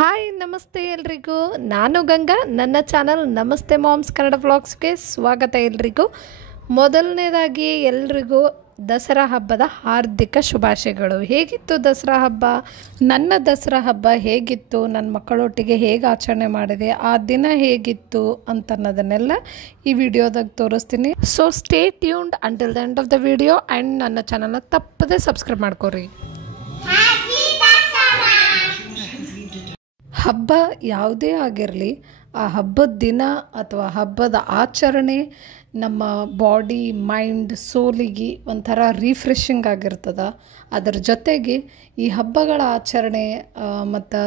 Hi ನಮಸ್ತೆ ಎಲ್ರಿಗೂ. ನಾನು ಗಂಗಾ. ನನ್ನ ಚಾನಲ್ ನಮಸ್ತೆ ಮಾಮ್ಸ್ ಕನ್ನಡ ವ್ಲಾಗ್ಸ್ಗೆ ಸ್ವಾಗತ. ಎಲ್ರಿಗೂ ಮೊದಲನೇದಾಗಿ ಎಲ್ರಿಗೂ ದಸರಾ ಹಬ್ಬದ ಹಾರ್ದಿಕ ಶುಭಾಶಯಗಳು. ಹೇಗಿತ್ತು ದಸರಾ ಹಬ್ಬ? ನನ್ನ ದಸರಾ ಹಬ್ಬ ಹೇಗಿತ್ತು, ನನ್ನ ಮಕ್ಕಳೊಟ್ಟಿಗೆ ಹೇಗೆ ಆಚರಣೆ ಮಾಡಿದೆ, ಆ ದಿನ ಹೇಗಿತ್ತು ಅಂತನ್ನೋದನ್ನೆಲ್ಲ ಈ ವಿಡಿಯೋದಾಗ ತೋರಿಸ್ತೀನಿ. So stay tuned until the end of the video and ನನ್ನ ಚಾನಲ್ನ ತಪ್ಪದೇ ಸಬ್ಸ್ಕ್ರೈಬ್ ಮಾಡ್ಕೊರಿ. ಹಬ್ಬ ಯಾವುದೇ ಆಗಿರಲಿ, ಆ ಹಬ್ಬದ ದಿನ ಅಥವಾ ಹಬ್ಬದ ಆಚರಣೆ ನಮ್ಮ ಬಾಡಿ ಮೈಂಡ್ ಸೋಲಿಗೆ ಒಂಥರ ರಿಫ್ರೆಶಿಂಗ್ ಆಗಿರ್ತದೆ. ಅದರ ಜೊತೆಗೆ ಈ ಹಬ್ಬಗಳ ಆಚರಣೆ ಮತ್ತು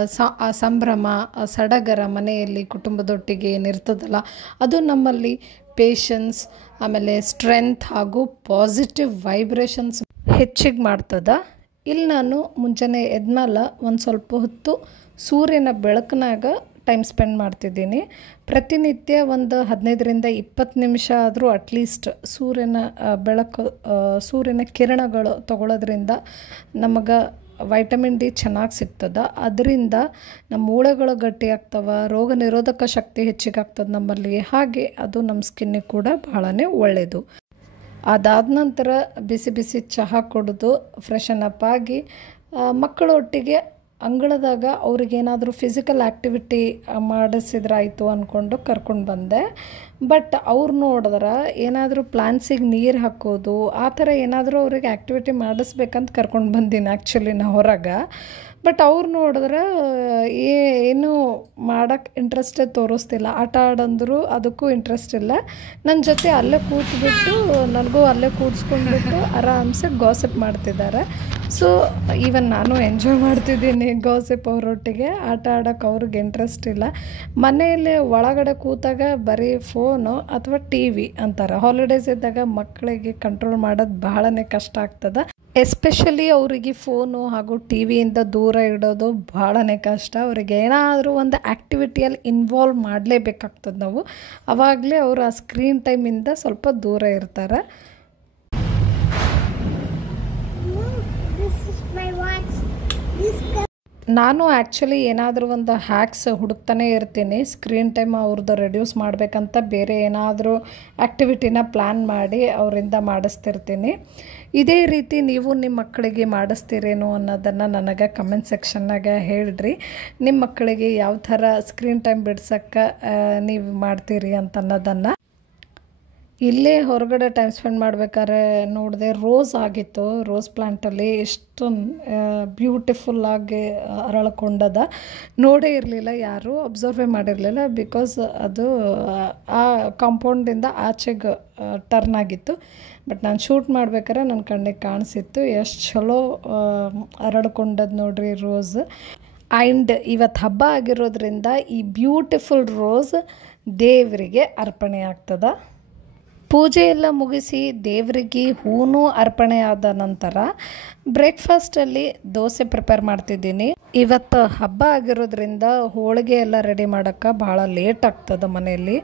ಆ ಸಂಭ್ರಮ, ಆ ಸಡಗರ ಮನೆಯಲ್ಲಿ ಕುಟುಂಬದೊಟ್ಟಿಗೆ ಏನಿರ್ತದಲ್ಲ, ಅದು ನಮ್ಮಲ್ಲಿ ಪೇಷನ್ಸ್, ಆಮೇಲೆ ಸ್ಟ್ರೆಂತ್ ಹಾಗೂ ಪಾಸಿಟಿವ್ ವೈಬ್ರೇಷನ್ಸ್ ಹೆಚ್ಚಿಗೆ ಮಾಡ್ತದೆ. ಇಲ್ಲಿ ನಾನು ಮುಂಜಾನೆ ಎದ್ಮೇಲೆ ಒಂದು ಸ್ವಲ್ಪ ಹೊತ್ತು ಸೂರ್ಯನ ಬೆಳಕಿನಾಗ ಟೈಮ್ ಸ್ಪೆಂಡ್ ಮಾಡ್ತಿದ್ದೀನಿ. ಪ್ರತಿನಿತ್ಯ ಒಂದು 15ರಿಂದ 20 ನಿಮಿಷ ಆದರೂ ಅಟ್ಲೀಸ್ಟ್ ಸೂರ್ಯನ ಬೆಳಕು, ಸೂರ್ಯನ ಕಿರಣಗಳು ತಗೊಳ್ಳೋದ್ರಿಂದ ನಮಗೆ ವೈಟಮಿನ್ ಡಿ ಚೆನ್ನಾಗಿ ಸಿಗ್ತದೆ. ಅದರಿಂದ ನಮ್ಮ ಮೂಳೆಗಳು ಗಟ್ಟಿಯಾಗ್ತವೆ, ರೋಗ ನಿರೋಧಕ ಶಕ್ತಿ ಹೆಚ್ಚಿಗಾಗ್ತದೆ ನಮ್ಮಲ್ಲಿ. ಹಾಗೆ ಅದು ನಮ್ಮ ಸ್ಕಿನ್ನಿಗೆ ಕೂಡ ಬಹಳನೇ ಒಳ್ಳೆಯದು. ಅದಾದ ನಂತರ ಬಿಸಿ ಬಿಸಿ ಚಹಾ ಕುಡಿದು ಫ್ರೆಶನ್ ಅಪ್ ಆಗಿ ಮಕ್ಕಳೊಟ್ಟಿಗೆ ಅಂಗಳದಾಗ ಅವ್ರಿಗೇನಾದರೂ ಫಿಸಿಕಲ್ ಆ್ಯಕ್ಟಿವಿಟಿ ಮಾಡಿಸಿದ್ರಾಯ್ತು ಅಂದ್ಕೊಂಡು ಕರ್ಕೊಂಡು ಬಂದೆ. ಬಟ್ ಅವ್ರು ನೋಡಿದ್ರೆ ಏನಾದರೂ ಪ್ಲಾಂಟ್ಸಿಗೆ ನೀರು ಹಾಕೋದು, ಆ ಥರ ಏನಾದರೂ ಅವ್ರಿಗೆ ಆ್ಯಕ್ಟಿವಿಟಿ ಮಾಡಿಸ್ಬೇಕಂತ ಕರ್ಕೊಂಡು ಬಂದೀನಿ ಆ್ಯಕ್ಚುಲಿ ನಾ ಹೊರಗೆ. ಬಟ್ ಅವ್ರು ನೋಡಿದ್ರೆ ಏನು ಮಾಡೋಕ್ಕೆ ಇಂಟ್ರೆಸ್ಟೇ ತೋರಿಸ್ತಿಲ್ಲ. ಆಟ ಆಡಂದ್ರು ಅದಕ್ಕೂ ಇಂಟ್ರೆಸ್ಟ್ ಇಲ್ಲ. ನನ್ನ ಜೊತೆ ಅಲ್ಲೇ ಕೂತ್ಬಿಟ್ಟು ನನಗೂ ಅಲ್ಲೇ ಕೂಡಿಸ್ಕೊಂಡ್ಬಿಟ್ಟು ಆರಾಮ್ಸೆ ಗಾಸಿಪ್ ಮಾಡ್ತಿದ್ದಾರೆ. ಸೊ ಈವನ್ ನಾನು ಎಂಜಾಯ್ ಮಾಡ್ತಿದ್ದೀನಿ ಗಾಸಿಪ್ ಅವರೊಟ್ಟಿಗೆ. ಆಟ ಆಡೋಕ್ಕೆ ಅವ್ರಿಗೆ ಇಂಟ್ರೆಸ್ಟ್ ಇಲ್ಲ. ಮನೆಯಲ್ಲಿ ಒಳಗಡೆ ಕೂತಾಗ ಬರೀ ಫೋನು ಅಥವಾ ಟಿ ವಿ ಅಂತಾರೆ. ಹಾಲಿಡೇಸ್ ಇದ್ದಾಗ ಮಕ್ಕಳಿಗೆ ಕಂಟ್ರೋಲ್ ಮಾಡೋದು ಬಹಳನೇ ಕಷ್ಟ ಆಗ್ತದೆ. ಎಸ್ಪೆಷಲಿ ಅವರಿಗೆ ಫೋನು ಹಾಗೂ ಟಿ ವಿಯಿಂದ ದೂರ ಇಡೋದು ಭಾಳನೇ ಕಷ್ಟ. ಅವ್ರಿಗೆ ಏನಾದರೂ ಒಂದು ಆ್ಯಕ್ಟಿವಿಟಿಯಲ್ಲಿ ಇನ್ವಾಲ್ವ್ ಮಾಡಲೇಬೇಕಾಗ್ತದೆ ನಾವು. ಆವಾಗಲೇ ಅವರು ಆ ಸ್ಕ್ರೀನ್ ಟೈಮಿಂದ ಸ್ವಲ್ಪ ದೂರ ಇರ್ತಾರೆ. ನಾನು ಆ್ಯಕ್ಚುಲಿ ಏನಾದರೂ ಒಂದು ಹ್ಯಾಕ್ಸ್ ಹುಡುಕ್ತಾನೆ ಇರ್ತೀನಿ. ಸ್ಕ್ರೀನ್ ಟೈಮ್ ಅವ್ರದ್ದು ರೆಡ್ಯೂಸ್ ಮಾಡಬೇಕಂತ ಬೇರೆ ಏನಾದರೂ ಆ್ಯಕ್ಟಿವಿಟಿನ ಪ್ಲ್ಯಾನ್ ಮಾಡಿ ಅವರಿಂದ ಮಾಡಿಸ್ತಿರ್ತೀನಿ. ಇದೇ ರೀತಿ ನೀವು ನಿಮ್ಮ ಮಕ್ಕಳಿಗೆ ಮಾಡಿಸ್ತೀರೇನೋ ಅನ್ನೋದನ್ನು ನನಗೆ ಕಮೆಂಟ್ ಸೆಕ್ಷನ್ನಾಗ ಹೇಳಿರಿ. ನಿಮ್ಮ ಮಕ್ಕಳಿಗೆ ಯಾವ ಥರ ಸ್ಕ್ರೀನ್ ಟೈಮ್ ಬಿಡ್ಸೋಕ್ಕೆ ನೀವು ಮಾಡ್ತೀರಿ ಅಂತ ಅನ್ನೋದನ್ನು. ಇಲ್ಲೇ ಹೊರಗಡೆ ಟೈಮ್ ಸ್ಪೆಂಡ್ ಮಾಡ್ಬೇಕಾದ್ರೆ ನೋಡಿದೆ ರೋಸ್ ಆಗಿತ್ತು. ರೋಸ್ ಪ್ಲ್ಯಾಂಟಲ್ಲಿ ಎಷ್ಟು ಬ್ಯೂಟಿಫುಲ್ಲಾಗಿ ಅರಳ್ಕೊಂಡದ. ನೋಡೇ ಇರಲಿಲ್ಲ, ಯಾರೂ ಅಬ್ಸರ್ವೇ ಮಾಡಿರಲಿಲ್ಲ. ಬಿಕಾಸ್ ಅದು ಆ ಕಾಂಪೌಂಡಿಂದ ಆಚೆಗೆ ಟರ್ನ್ ಆಗಿತ್ತು. ಬಟ್ ನಾನು ಶೂಟ್ ಮಾಡ್ಬೇಕಾದ್ರೆ ನನ್ನ ಕಣ್ಣಿಗೆ ಕಾಣಿಸಿತ್ತು. ಎಷ್ಟು ಚಲೋ ಅರಳ್ಕೊಂಡದ್ದು ನೋಡ್ರಿ ರೋಸ್. ಆ್ಯಂಡ್ ಇವತ್ತು ಹಬ್ಬ ಆಗಿರೋದ್ರಿಂದ ಈ ಬ್ಯೂಟಿಫುಲ್ ರೋಸ್ ದೇವರಿಗೆ ಅರ್ಪಣೆ ಆಗ್ತದೆ. ಪೂಜೆ ಎಲ್ಲ ಮುಗಿಸಿ ದೇವರಿಗೆ ಹೂನು ಅರ್ಪಣೆ ಆದ ನಂತರ ಬ್ರೇಕ್ಫಾಸ್ಟಲ್ಲಿ ದೋಸೆ ಪ್ರಿಪೇರ್ ಮಾಡ್ತಿದ್ದೀನಿ. ಇವತ್ತು ಹಬ್ಬ ಆಗಿರೋದ್ರಿಂದ ಹೋಳಿಗೆ ಎಲ್ಲ ರೆಡಿ ಮಾಡೋಕ್ಕೆ ಭಾಳ ಲೇಟ್ ಆಗ್ತದೆ ಮನೆಯಲ್ಲಿ.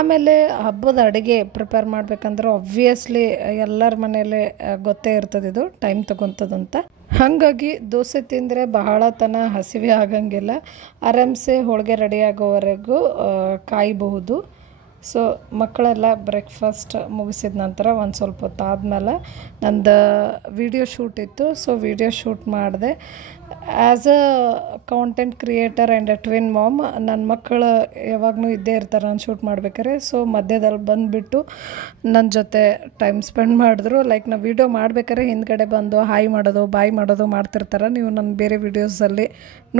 ಆಮೇಲೆ ಹಬ್ಬದ ಅಡುಗೆ ಪ್ರಿಪೇರ್ ಮಾಡ್ಬೇಕಂದ್ರೆ ಆಬ್ವಿಯಸ್ಲಿ ಎಲ್ಲರ ಮನೆಯಲ್ಲೇ ಗೊತ್ತೇ ಇರ್ತದೆ ಇದು ಟೈಮ್ ತೊಗೊತದಂತ. ಹಾಗಾಗಿ ದೋಸೆ ತಿಂದರೆ ಬಹಳ ತನ ಹಸಿವೆ ಆಗಂಗಿಲ್ಲ. ಆರಾಮ್ಸೆ ಹೋಳಿಗೆ ರೆಡಿ ಆಗೋವರೆಗೂ ಕಾಯಬಹುದು. ಸೊ ಮಕ್ಕಳೆಲ್ಲ ಬ್ರೇಕ್ಫಾಸ್ಟ್ ಮುಗಿಸಿದ ನಂತರ ಒಂದು ಸ್ವಲ್ಪ ಹೊತ್ತು ಆದಮೇಲೆ ನಂದು ವಿಡಿಯೋ ಶೂಟ್ ಇತ್ತು. ಸೊ ವಿಡಿಯೋ ಶೂಟ್ ಮಾಡಿದೆ. As a content creator and a twin mom ನನ್ನ ಮಕ್ಕಳು ಯಾವಾಗಲೂ ಇದ್ದೇ ಇರ್ತಾರೆ ನಾನು ಶೂಟ್ ಮಾಡ್ಬೇಕಾರೆ. ಸೊ ಮಧ್ಯದಲ್ಲಿ ಬಂದುಬಿಟ್ಟು ನನ್ನ ಜೊತೆ ಟೈಮ್ ಸ್ಪೆಂಡ್ ಮಾಡಿದ್ರು. ಲೈಕ್ ನಾವು ವೀಡಿಯೋ ಮಾಡ್ಬೇಕಾದ್ರೆ ಹಿಂದ್ಗಡೆ ಬಂದು ಹಾಯ್ ಮಾಡೋದು ಬಾಯ್ ಮಾಡೋದು ಮಾಡ್ತಿರ್ತಾರೆ. ನೀವು ನನ್ನ ಬೇರೆ ವೀಡಿಯೋಸಲ್ಲಿ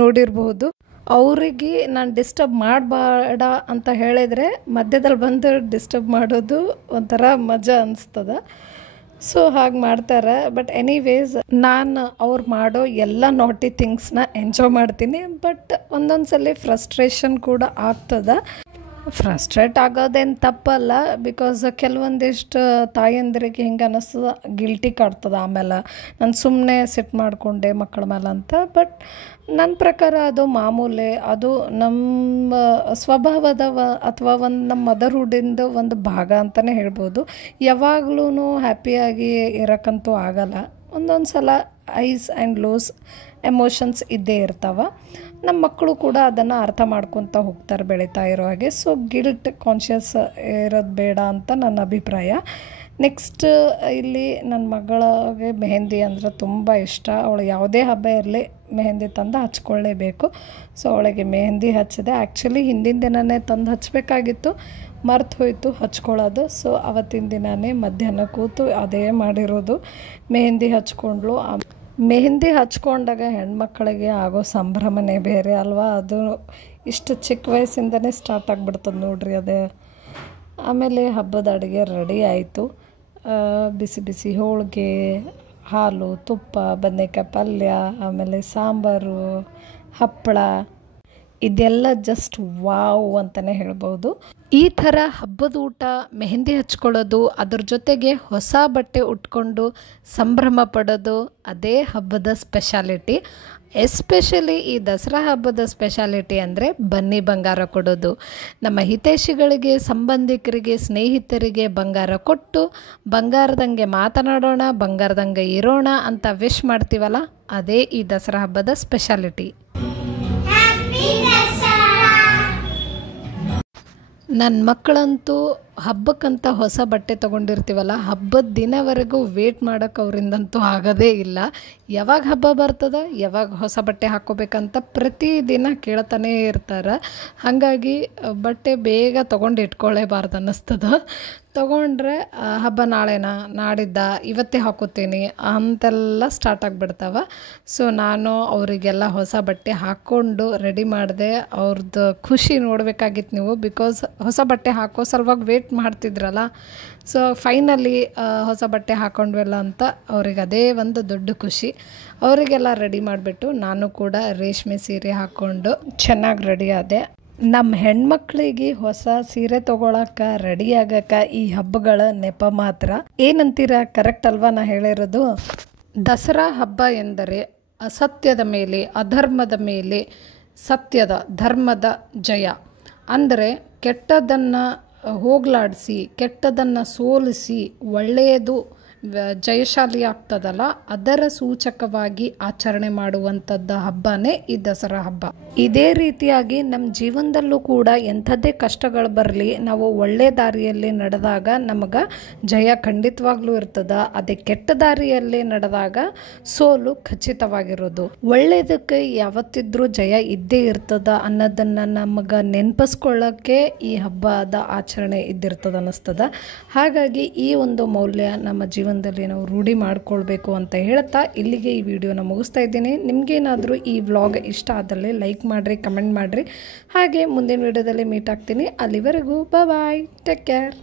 ನೋಡಿರ್ಬೋದು. ಅವರಿಗೆ ನಾನು ಡಿಸ್ಟರ್ಬ್ ಮಾಡಬೇಡ ಅಂತ ಹೇಳಿದರೆ ಮಧ್ಯದಲ್ಲಿ ಬಂದು ಡಿಸ್ಟರ್ಬ್ ಮಾಡೋದು ಒಂಥರ ಮಜಾ ಅನಿಸ್ತದೆ. ಸೊ ಹಾಗೆ ಮಾಡ್ತಾರೆ. ಬಟ್ ಎನಿವೇಸ್ ನಾನು ಅವ್ರು ಮಾಡೋ ಎಲ್ಲ ನಾಟಿ ಥಿಂಗ್ಸ್ನ ಎಂಜಾಯ್ ಮಾಡ್ತೀನಿ. ಬಟ್ ಒಂದೊಂದು ಸಲ ಫ್ರಸ್ಟ್ರೇಷನ್ ಕೂಡ ಆಗ್ತದೆ. ಫ್ರಸ್ಟ್ರೇಟ್ ಆಗೋದೇನು ತಪ್ಪಲ್ಲ. ಬಿಕಾಸ್ ಕೆಲವೊಂದಿಷ್ಟು ತಾಯಂದಿರಿಗೆ ಹಿಂಗೆ ಅನ್ನಿಸ್ತದೆ, ಗಿಲ್ಟಿ ಕಾಡ್ತದೆ ಆಮೇಲೆ ನಾನು ಸುಮ್ಮನೆ ಸಿಟ್ಟು ಮಾಡಿಕೊಂಡೆ ಮಕ್ಕಳ ಮೇಲೆ ಅಂತ. ಬಟ್ ನನ್ನ ಪ್ರಕಾರ ಅದು ಮಾಮೂಲಿ. ಅದು ನಮ್ಮ ಸ್ವಭಾವದ ಅಥವಾ ಒಂದು ನಮ್ಮ ಮದರ್ಹುಡ್ಡಿಂದ ಒಂದು ಭಾಗ ಅಂತಲೇ ಹೇಳ್ಬೋದು. ಯಾವಾಗಲೂ ಹ್ಯಾಪಿಯಾಗಿ ಇರೋಕ್ಕಂತೂ ಆಗಲ್ಲ. ಒಂದೊಂದು ಸಲ ಐಸ್ ಆ್ಯಂಡ್ ಲೋಸ್ ಎಮೋಷನ್ಸ್ ಇದ್ದೇ ಇರ್ತಾವೆ. ನಮ್ಮ ಮಕ್ಕಳು ಕೂಡ ಅದನ್ನು ಅರ್ಥ ಮಾಡ್ಕೊತ ಹೋಗ್ತಾರೆ ಬೆಳೀತಾ ಇರೋ ಹಾಗೆ. ಸೊ ಗಿಲ್ಟ್ ಕಾನ್ಷಿಯಸ್ ಇರೋದು ಬೇಡ ಅಂತ ನನ್ನ ಅಭಿಪ್ರಾಯ. ನೆಕ್ಸ್ಟ್ ಇಲ್ಲಿ ನನ್ನ ಮಗಳಿಗೆ ಮೆಹಂದಿ ಅಂದರೆ ತುಂಬ ಇಷ್ಟ. ಅವಳು ಯಾವುದೇ ಹಬ್ಬ ಇರಲಿ ಮೆಹಂದಿ ತಂದು ಹಚ್ಕೊಳ್ಳೇಬೇಕು. ಸೊ ಅವಳಿಗೆ ಮೆಹಂದಿ ಹಚ್ಚಿದೆ. ಆ್ಯಕ್ಚುಲಿ ಹಿಂದಿನ ದಿನವೇ ತಂದು ಹಚ್ಚಬೇಕಾಗಿತ್ತು, ಮರ್ತು ಹೋಯಿತು ಹಚ್ಕೊಳ್ಳೋದು. ಸೊ ಅವತ್ತಿನ ದಿನವೇ ಮಧ್ಯಾಹ್ನ ಕೂತು ಅದೇ ಮಾಡಿರೋದು. ಮೆಹಂದಿ ಹಚ್ಕೊಂಡ್ಳು. ಮೆಹಂದಿ ಹಚ್ಕೊಂಡಾಗ ಹೆಣ್ಮಕ್ಳಿಗೆ ಆಗೋ ಸಂಭ್ರಮನೇ ಬೇರೆ ಅಲ್ವಾ. ಅದು ಇಷ್ಟು ಚಿಕ್ಕ ವಯಸ್ಸಿಂದನೇ ಸ್ಟಾರ್ಟ್ ಆಗಿಬಿಡ್ತದೆ ನೋಡ್ರಿ ಅದೇ. ಆಮೇಲೆ ಹಬ್ಬದ ಅಡುಗೆ ರೆಡಿ ಆಯಿತು. ಬಿಸಿ ಬಿಸಿ ಹೋಳಿಗೆ, ಹಾಲು, ತುಪ್ಪ, ಬದನೆಕಾಯಿ ಪಲ್ಯ, ಆಮೇಲೆ ಸಾಂಬಾರು, ಹಪ್ಪಳ, ಇದೆಲ್ಲ ಜಸ್ಟ್ ವಾವ್ ಅಂತಲೇ ಹೇಳ್ಬೋದು. ಈ ಥರ ಹಬ್ಬದ ಊಟ, ಮೆಹಂದಿ ಹಚ್ಕೊಳ್ಳೋದು, ಅದ್ರ ಜೊತೆಗೆ ಹೊಸ ಬಟ್ಟೆ ಉಟ್ಕೊಂಡು ಸಂಭ್ರಮ ಪಡೋದು ಅದೇ ಹಬ್ಬದ ಸ್ಪೆಷಾಲಿಟಿ. ಎಸ್ಪೆಷಲಿ ಈ ದಸರಾ ಹಬ್ಬದ ಸ್ಪೆಷಾಲಿಟಿ ಅಂದರೆ ಬನ್ನಿ ಬಂಗಾರ ಕೊಡೋದು. ನಮ್ಮ ಹಿತೈಷಿಗಳಿಗೆ, ಸಂಬಂಧಿಕರಿಗೆ, ಸ್ನೇಹಿತರಿಗೆ ಬಂಗಾರ ಕೊಟ್ಟು ಬಂಗಾರದಂಗೆ ಮಾತನಾಡೋಣ, ಬಂಗಾರದಂಗೆ ಇರೋಣ ಅಂತ ವಿಶ್ ಮಾಡ್ತೀವಲ್ಲ, ಅದೇ ಈ ದಸರಾ ಹಬ್ಬದ ಸ್ಪೆಷಾಲಿಟಿ. ನನ್ನ ಮಕ್ಕಳಂತೂ ಹಬ್ಬಕ್ಕಂತ ಹೊಸ ಬಟ್ಟೆ ತೊಗೊಂಡಿರ್ತೀವಲ್ಲ, ಹಬ್ಬದ ದಿನವರೆಗೂ ವೇಟ್ ಮಾಡೋಕ್ಕೆ ಅವರಿಂದಂತೂ ಆಗೋದೇ ಇಲ್ಲ. ಯಾವಾಗ ಹಬ್ಬ ಬರ್ತದೆ, ಯಾವಾಗ ಹೊಸ ಬಟ್ಟೆ ಹಾಕ್ಕೋಬೇಕಂತ ಪ್ರತಿದಿನ ಕೇಳ್ತಾನೇ ಇರ್ತಾರೆ. ಹಾಗಾಗಿ ಬಟ್ಟೆ ಬೇಗ ತೊಗೊಂಡು ಇಟ್ಕೊಳ್ಳೇಬಾರ್ದು ಅನ್ನಿಸ್ತದೆ. ತೊಗೊಂಡ್ರೆ ಹಬ್ಬ ನಾಳೆನಾ, ನಾಡಿದ್ದ, ಇವತ್ತೇ ಹಾಕೋತೀನಿ ಅಂತೆಲ್ಲ ಸ್ಟಾರ್ಟ್ ಆಗಿಬಿಡ್ತಾವೆ. ಸೊ ನಾನು ಅವರಿಗೆಲ್ಲ ಹೊಸ ಬಟ್ಟೆ ಹಾಕ್ಕೊಂಡು ರೆಡಿ ಮಾಡಿದೆ. ಅವ್ರದ್ದು ಖುಷಿ ನೋಡಬೇಕಾಗಿತ್ತು ನೀವು. ಬಿಕಾಸ್ ಹೊಸ ಬಟ್ಟೆ ಹಾಕೋ ಸಲುವಾಗಿ ವೇಟ್ ಮಾಡ್ತಿದ್ರಲ್ಲ. ಸೊ ಫೈನಲಿ ಹೊಸ ಬಟ್ಟೆ ಹಾಕ್ಕೊಂಡ್ವಲ್ಲ ಅಂತ ಅವ್ರಿಗೆ ಅದೇ ಒಂದು ದೊಡ್ಡ ಖುಷಿ. ಅವರಿಗೆಲ್ಲ ರೆಡಿ ಮಾಡಿಬಿಟ್ಟು ನಾನು ಕೂಡ ರೇಷ್ಮೆ ಸೀರೆ ಹಾಕ್ಕೊಂಡು ಚೆನ್ನಾಗಿ ರೆಡಿ ಆದೆ. ನಮ್ಮ ಹೆಣ್ಮಕ್ಳಿಗೆ ಹೊಸ ಸೀರೆ ತೊಗೊಳಕ್ಕೆ ರೆಡಿ ಆಗಕ್ಕೆ ಈ ಹಬ್ಬಗಳ ನೆಪ ಮಾತ್ರ. ಏನಂತೀರ, ಕರೆಕ್ಟ್ ಅಲ್ವಾ ನಾ ಹೇಳಿರೋದು? ದಸರಾ ಹಬ್ಬ ಎಂದರೆ ಅಸತ್ಯದ ಮೇಲೆ, ಅಧರ್ಮದ ಮೇಲೆ ಸತ್ಯದ, ಧರ್ಮದ ಜಯ. ಅಂದರೆ ಕೆಟ್ಟದನ್ನು ಹೋಗಲಾಡಿಸಿ, ಕೆಟ್ಟದನ್ನು ಸೋಲಿಸಿ ಒಳ್ಳೆಯದು ಜಯಶಾಲಿ ಆಗ್ತದಲ್ಲ, ಅದರ ಸೂಚಕವಾಗಿ ಆಚರಣೆ ಮಾಡುವಂಥದ್ದು ಹಬ್ಬನೇ ಈ ದಸರಾ ಹಬ್ಬ. ಇದೇ ರೀತಿಯಾಗಿ ನಮ್ಮ ಜೀವನದಲ್ಲೂ ಕೂಡ ಎಂಥದ್ದೇ ಕಷ್ಟಗಳು ಬರಲಿ, ನಾವು ಒಳ್ಳೆ ದಾರಿಯಲ್ಲಿ ನಡೆದಾಗ ನಮಗೆ ಜಯ ಖಂಡಿತವಾಗ್ಲೂ ಇರ್ತದ. ಅದೇ ಕೆಟ್ಟ ದಾರಿಯಲ್ಲಿ ನಡೆದಾಗ ಸೋಲು ಖಚಿತವಾಗಿರೋದು. ಒಳ್ಳೆಯದಕ್ಕೆ ಯಾವತ್ತಿದ್ರೂ ಜಯ ಇದ್ದೇ ಇರ್ತದ ಅನ್ನೋದನ್ನು ನಮಗೆ ನೆನಪಿಸ್ಕೊಳ್ಳೋಕ್ಕೆ ಈ ಹಬ್ಬದ ಆಚರಣೆ ಇದ್ದಿರ್ತದೆ ಅನ್ನಿಸ್ತದ. ಹಾಗಾಗಿ ಈ ಒಂದು ಮೌಲ್ಯ ನಮ್ಮ ಜೀವನದಲ್ಲಿ ನಾವು ರೂಢಿ ಮಾಡಿಕೊಳ್ಬೇಕು ಅಂತ ಹೇಳ್ತಾ ಇಲ್ಲಿಗೆ ಈ ವಿಡಿಯೋನ ಮುಗಿಸ್ತಾ ಇದ್ದೀನಿ. ನಿಮಗೇನಾದರೂ ಈ ವ್ಲಾಗ್ ಇಷ್ಟ ಆದಲ್ಲಿ ಲೈಕ್ ಮಾಡಿರಿ, ಕಮೆಂಟ್ ಮಾಡಿರಿ. ಹಾಗೆ ಮುಂದಿನ ವಿಡಿಯೋದಲ್ಲಿ ಮೀಟ್ ಆಗ್ತೀನಿ. ಅಲ್ಲಿವರೆಗೂ ಬಾಯ್, ಟೇಕ್ ಕೇರ್.